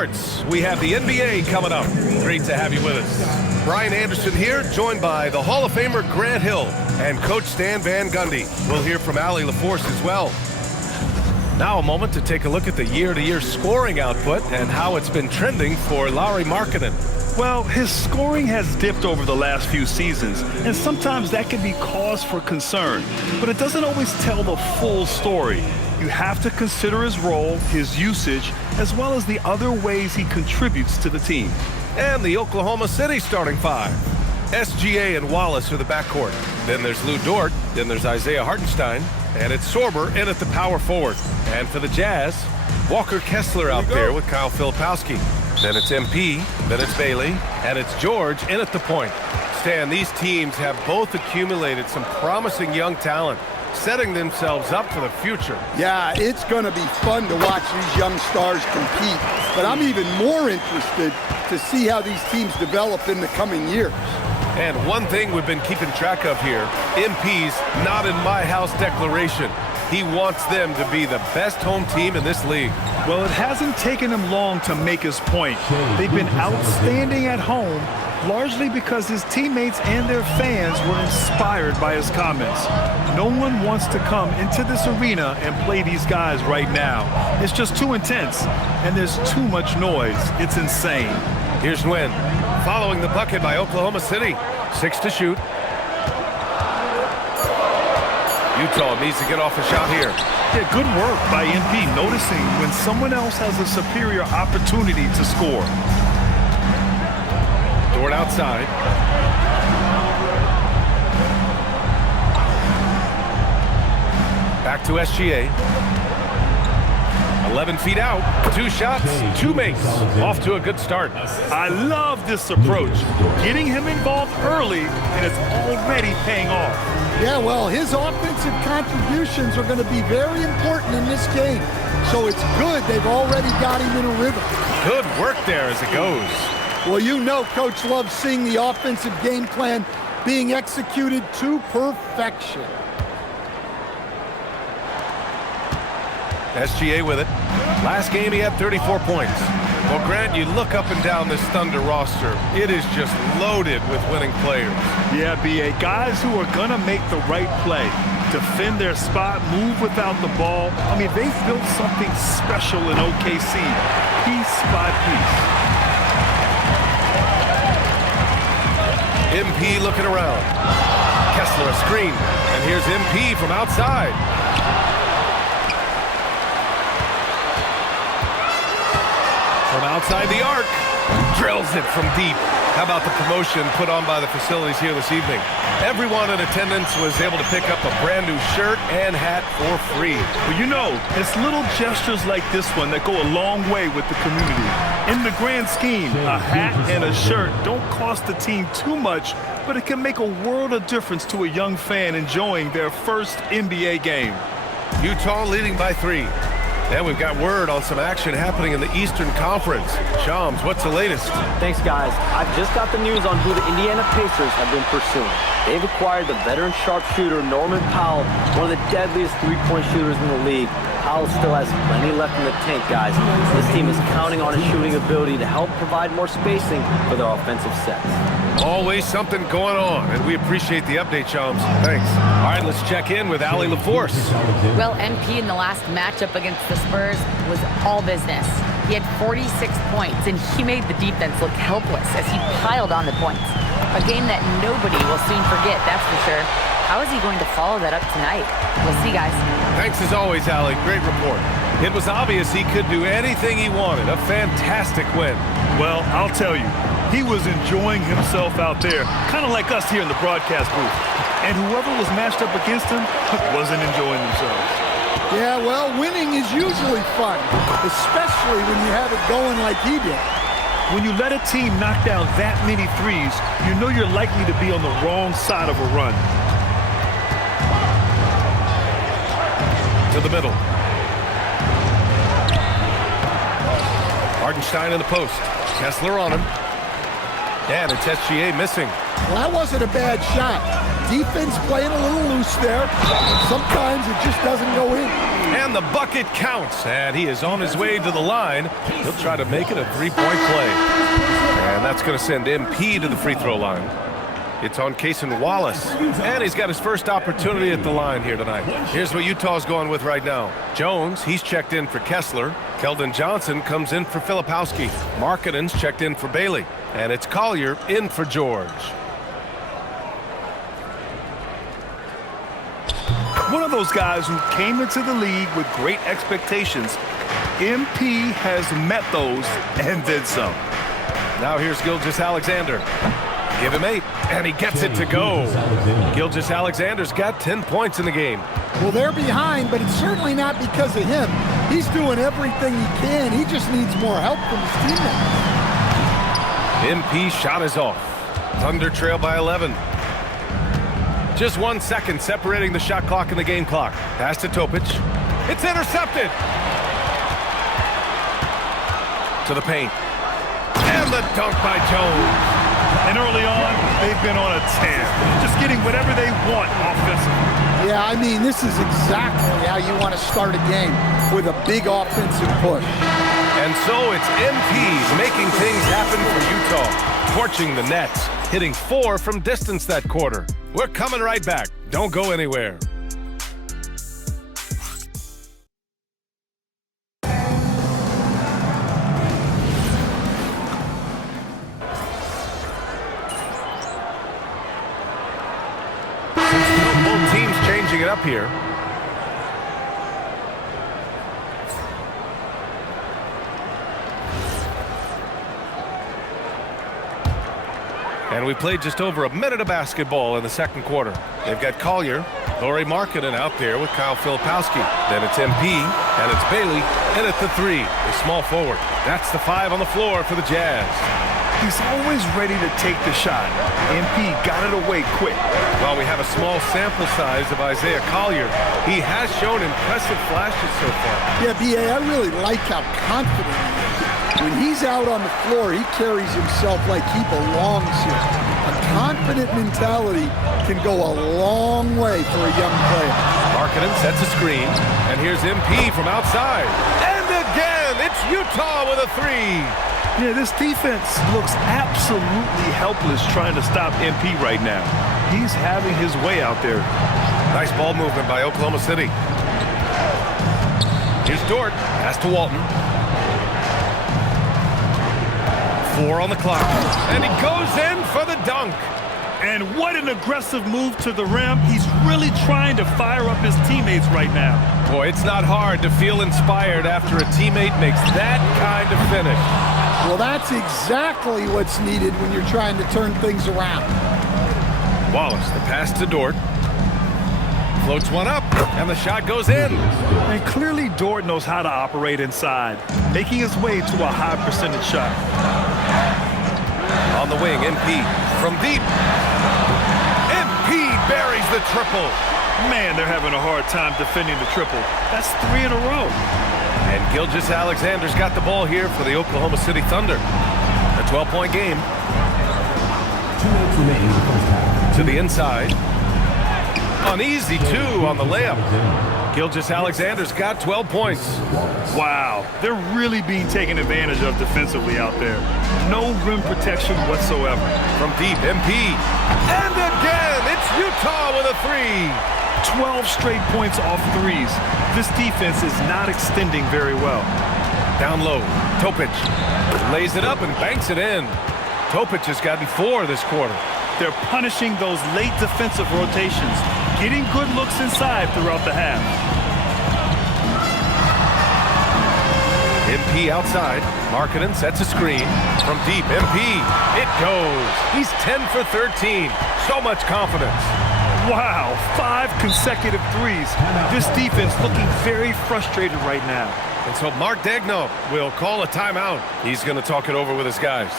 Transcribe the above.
Sports. We have the NBA coming up. Great to have you with us. Brian Anderson here, joined by the Hall of Famer Grant Hill and Coach Stan Van Gundy. We'll hear from Allie LaForce as well. Now a moment to take a look at the year-to-year scoring output and how it's been trending for Lauri Markkanen. Well, his scoring has dipped over the last few seasons, and sometimes that can be cause for concern. But it doesn't always tell the full story. You have to consider his role, his usage, as well as the other ways he contributes to the team. And the Oklahoma City starting five. SGA and Wallace are the backcourt. Then there's Lou Dort. Then there's Isaiah Hartenstein. And it's Sorber in at the power forward. And for the Jazz, Walker Kessler out there with Kyle Filipowski. Then it's MP. Then it's Bailey. And it's George in at the point. Stan, these teams have both accumulated some promising young talent, setting themselves up for the future. Yeah, it's going to be fun to watch these young stars compete. But I'm even more interested to see how these teams develop in the coming years. And one thing we've been keeping track of here, MP's not in my house declaration. He wants them to be the best home team in this league. Well, it hasn't taken him long to make his point. They've been outstanding at home, largely because his teammates and their fans were inspired by his comments. No one wants to come into this arena and play these guys right now. It's just too intense, and there's too much noise. It's insane. Here's Nguyen, following the bucket by Oklahoma City. 6 to shoot. Utah needs to get off a shot here. Yeah, good work by MP, noticing when someone else has a superior opportunity to score. Dort outside. Back to SGA. 11 feet out. 2 shots, 2 makes. Off to a good start. I love this approach. Getting him involved early, and it's already paying off. Yeah, well, his offensive contributions are going to be very important in this game. So it's good they've already got him in a rhythm. Good work there as it goes. Well, you know Coach loves seeing the offensive game plan being executed to perfection. SGA with it. Last game he had 34 points. Well, Grant, you look up and down this Thunder roster. It is just loaded with winning players. Yeah, B.A. Guys who are going to make the right play, defend their spot, move without the ball. I mean, they've built something special in OKC, piece by piece. MP looking around. Kessler a screen. And here's MP from outside. From outside the arc, drills it from deep. How about the promotion put on by the facilities here this evening? Everyone in attendance was able to pick up a brand new shirt and hat for free. Well, you know, it's little gestures like this one that go a long way with the community. In the grand scheme, a hat and a shirt don't cost the team too much, but it can make a world of difference to a young fan enjoying their first NBA game. Utah leading by 3. And we've got word on some action happening in the Eastern Conference. Shams, what's the latest? Thanks, guys. I've just got the news on who the Indiana Pacers have been pursuing. They've acquired the veteran sharpshooter Norman Powell, one of the deadliest three-point shooters in the league. Powell still has plenty left in the tank, guys. This team is counting on his shooting ability to help provide more spacing for their offensive sets. Always something going on, and we appreciate the update, Shams. Thanks. All right, let's check in with Allie LaForce. Well, MP in the last matchup against the Spurs was all business. He had 46 points, and he made the defense look helpless as he piled on the points. A game that nobody will soon forget, that's for sure. How is he going to follow that up tonight? We'll see, guys. Thanks as always, Allie. Great report. It was obvious he could do anything he wanted. A fantastic win. Well, I'll tell you, he was enjoying himself out there, kind of like us here in the broadcast booth. And whoever was matched up against him wasn't enjoying themselves. Yeah, well, winning is usually fun, especially when you have it going like he did. When you let a team knock down that many threes, you know you're likely to be on the wrong side of a run. To the middle. Hartenstein in the post. Kessler on him. And it's SGA missing. Well, that wasn't a bad shot. defense playing a little loose there. Sometimes it just doesn't go in. And the bucket counts, and he is on his way to the line. He'll try to make it a three-point play. And that's going to send MP to the free throw line. It's on Cason Wallace, and he's got his first opportunity at the line here tonight. Here's what Utah's going with right now. Jones, he's checked in for Kessler. Keldon Johnson comes in for Filipowski. Markkanen's checked in for Bailey. And it's Collier in for George. One of those guys who came into the league with great expectations. MP has met those and then some. Now here's Gilgeous-Alexander. Give him 8, and he gets it to go. Gilgeous-Alexander's got 10 points in the game. Well, they're behind, but it's certainly not because of him. He's doing everything he can. He just needs more help from his teammates. MP shot is off. Thunder trail by 11. Just 1 second separating the shot clock and the game clock. Pass to Topic. It's intercepted. To the paint. And the dunk by Jones. And early on, they've been on a tear. Just getting whatever they want offensively. Yeah, I mean, this is exactly how you want to start a game, with a big offensive push. And so it's MP making things happen for Utah. Torching the Nets, hitting 4 from distance that quarter. We're coming right back. Don't go anywhere. Both teams changing it up here. And we played just over a minute of basketball in the second quarter. They've got Collier, Lauri Markkanen out there with Kyle Filipowski. Then it's MP, and it's Bailey, and at the 3, the small forward. That's the 5 on the floor for the Jazz. He's always ready to take the shot. MP got it away quick. While we have a small sample size of Isaiah Collier, he has shown impressive flashes so far. Yeah, B.A., I really like how confident he is. When he's out on the floor, he carries himself like he belongs here. A confident mentality can go a long way for a young player. Markkanen sets a screen, and here's MP from outside. And again, it's Utah with a 3. Yeah, this defense looks absolutely helpless trying to stop MP right now. He's having his way out there. Nice ball movement by Oklahoma City. Here's Dort, pass to Walton. 4 on the clock, and he goes in for the dunk. And what an aggressive move to the rim. He's really trying to fire up his teammates right now. Boy, it's not hard to feel inspired after a teammate makes that kind of finish. Well, that's exactly what's needed when you're trying to turn things around. Wallace, the pass to Dort. Floats one up, and the shot goes in. And clearly Dort knows how to operate inside, making his way to a high percentage shot. On the wing, MP from deep. MP buries the triple. Man, they're having a hard time defending the triple. That's 3 in a row. And Gilgeous-Alexander's got the ball here for the Oklahoma City Thunder. A 12-point game. 2 minutes remaining in the first half. To the inside. An easy 2 on the layup. Gilgeous-Alexander's got 12 points. Wow, they're really being taken advantage of defensively out there. No rim protection whatsoever. From deep, MP. And again, it's Utah with a 3. 12 straight points off threes. This defense is not extending very well. Down low, Topic lays it up and banks it in. Topic has gotten 4 this quarter. They're punishing those late defensive rotations, getting good looks inside throughout the half. MP outside. Markkanen sets a screen. From deep, MP. It goes. He's 10 for 13. So much confidence. Wow, 5 consecutive threes. This defense looking very frustrated right now. And so Mark Daigneault will call a timeout. He's going to talk it over with his guys.